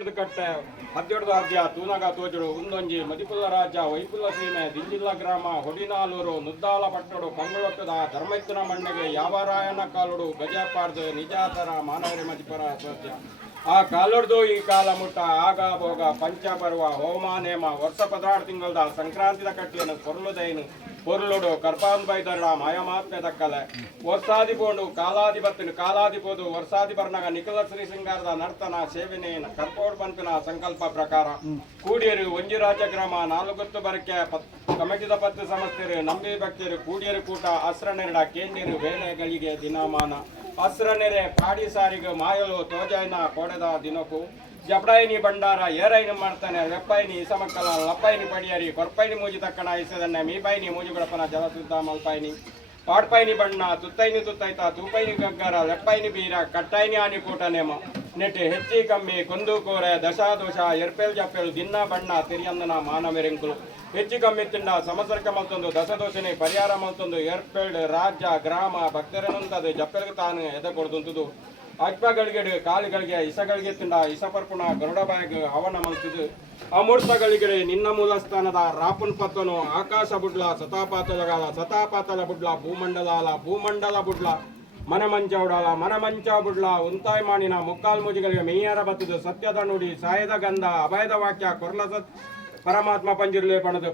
ಹಿಡಿದು ಕಟ್ಟೆ ಹದ್ದಿಡ್ದು ಹದ್ಯ ತೂನಗ ತೋಜುಡು ಉಂದೊಂಜಿ ಮದಿಪುಲ್ಲ ರಾಜ್ಯ ವೈಪುಲ್ಲ ಸೀಮೆ ದಿಂಜಿಲ್ಲ ಗ್ರಾಮ ಹೊಡಿನಾಲೂರು ನುದ್ದಾಲ ಪಟ್ಟಡು ಪಂಗುಳೊಟ್ಟದ ಧರ್ಮೈತನ ಮಣ್ಣಗೆ ಯಾವರಾಯನ ಕಾಲುಡು ಗಜಪಾರ್ದು ನಿಜಾತರ ಮಾನವರಿ ಮದಿಪರ ಸತ್ಯ ಆ ಕಾಲೊಡ್ದು ಈ ಕಾಲ ಮುಟ್ಟ ಆಗ ಭೋಗ ಪಂಚ ಬರುವ ಹೋಮ ನೇಮ ವರ್ಷ 16 ತಿಂಗಳದ ಸಂಕ್ರಾಂತಿದ ಕಟ್ಲಿನ ಕೊರ್ಲುದೈನು పొర్లుడు కర్పాన్పై దరడ మాయమాత్మ దక్కలే వర్షాది పోండు కాలాది బత్తిను కాలాది పోదు వర్షాది ಬರ್ನಗ ನಿಖಲ ಶ್ರೀ ಸಿಂಗಾರದ ನರ್ತನ ಸೇವೆನೆ ಕರ್ಪೋಡ್ ಬಂತನ ಸಂಕಲ್ಪ ಪ್ರಕಾರ ಕೂಡಿಯರು ಒಂಜಿ ರಾಜ್ಯ ಗ್ರಾಮ ನಾಲ್ಗೊತ್ತು ಬರಕೆ ಕಮಿಟಿದ ಪತ್ತು ಸಮಸ್ಯೆರು ನಂಬಿ ಭಕ್ತರು ಕೂಡಿಯರು ಕೂಟ ಅಸ್ರನೆರಡ ಕೇಂದ್ರರು ವೇಳೆಗಳಿಗೆ ದಿನಮಾನ ಅಸ್ರನೆರೆ ಪಾಡಿ ಸಾರಿಗೆ ಮಾಯಲು ತೋಜಾಯ್ನ ಕೊಡೆದ ದಿನಕ್ಕೂ ಜಪಡಾಯಿನಿ ಬಂಡಾರ ಏರೈನಿ ಮಾಡ್ತಾನೆ ಲೆಪ್ಪಾಯಿನಿ ಇಸಮಕ್ಕಲ ಲಪ್ಪಾಯಿನಿ ಪಡಿಯರಿ ಕೊರ್ಪಾಯಿನಿ ಮೂಜಿ ತಕ್ಕಣ ಇಸದನ್ನೆ ಮೀಪಾಯಿನಿ ಮೂಜಿ ಗಡಪನ ಜಲಸುದ್ದ ಮಲ್ಪಾಯಿನಿ ಪಾಡ್ಪಾಯಿನಿ ಬಣ್ಣ ತುತ್ತೈನಿ ತುತ್ತೈತ ತೂಪೈನಿ ಗಗ್ಗರ ಲೆಪ್ಪಾಯಿನಿ ಬೀರ ಕಟ್ಟಾಯಿನಿ ಆನಿ ಕೂಟ ನೇಮ ನೆಟ್ಟು ಹೆಚ್ಚಿ ಕಮ್ಮಿ ಕೊಂದು ಕೋರೆ ದಶಾದೋಷ ಎರ್ಪೆಲ್ ಜಪ್ಪೆಲ್ ದಿನ್ನ ಬಣ್ಣ ತಿರಿಯಂದನ ಮಾನವೆರೆಂಕುಲು ಹೆಚ್ಚು ಕಮ್ಮಿ ತಿಂಡ ಸಮಸರ್ಕ ಮಲ್ತೊಂದು ದಶದೋಷನೆ ಪರಿಹಾರ ಮಲ್ತೊಂದು ಏರ್ಪೆಲ್ಡ್ ರಾಜ್ಯ ಗ್ರಾಮ ಭಕ್ತರನಂತದು ಜಪ್ಪೆಲ್ಗೆ ತಾನು ಎದೆ ಕೊಡ್ದುಂತದು ಅಕ್ಪಗಳಿಗೆ ಕಾಲುಗಳಿಗೆ ಇಸಗಳಿಗೆ ತಿಂಡ ಇಸಪರ್ಪುಣ ಗರುಡ ಬ್ಯಾಗ್ ಅವನ ಮಲ್ತಿದ್ದು ಅಮೂರ್ತಗಳಿಗೆ ನಿನ್ನ ಮೂಲ ಸ್ಥಾನದ ರಾಪುನ್ ಪತ್ತನು ಆಕಾಶ ಬುಡ್ಲ ಸತಾಪಾತಲಗಾಲ ಸತಾಪಾತಲ ಬುಡ್ಲ ಭೂಮಂಡಲಾಲ ಭೂಮಂಡಲ ಬುಡ್ಲ ಮನಮಂಚ ಉಡಾಲ ಮನಮಂಚ ಬುಡ್ಲ ಉಂತಾಯ್ ಮಾಡಿನ ಮುಕ್ಕಾಲ್ ಮುಜಿಗಳಿಗೆ ಮೇಯರ ಬತ್ತದು ಸತ್ಯದ ನುಡಿ ಸಾಯದ ಗಂಧ ಅಭಯದ ವಾಕ್ಯ ಕೊರ್ಲ ಪರಮಾತ್ಮ ಪಂಜಿರ್ಲೆ ಪಣದು